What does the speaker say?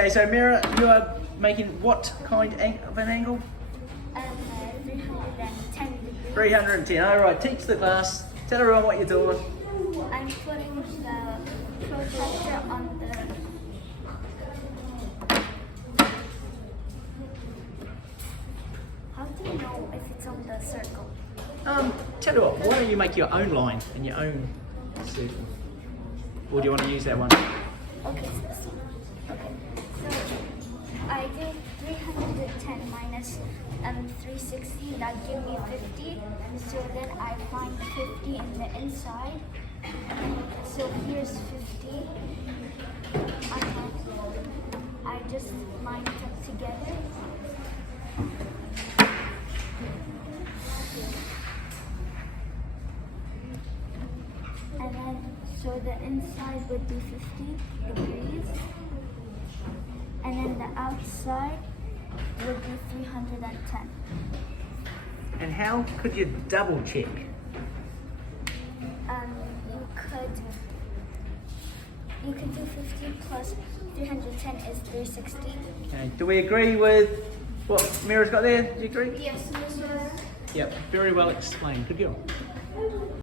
Okay, so Meera, you are making what kind of an angle? 310 degrees. 310. All right, teach the class. Tell everyone what you're doing. I'm putting the protractor on the... How do you know if it's on the circle? Tell you what, why don't you make your own line and your own circle? Or do you want to use that one? Okay, so this one. Okay, so I do 310 minus 360, that gives me 50. So then I find 50 in the inside. So here's 50. I just line them together. And then, so the inside would be 50 degrees. And then the outside would be 310. And how could you double check? You could do 50 plus 310 is 360. Okay, do we agree with what Meera's got there? Do you agree? Yes, sir. Yep, very well explained. Good girl.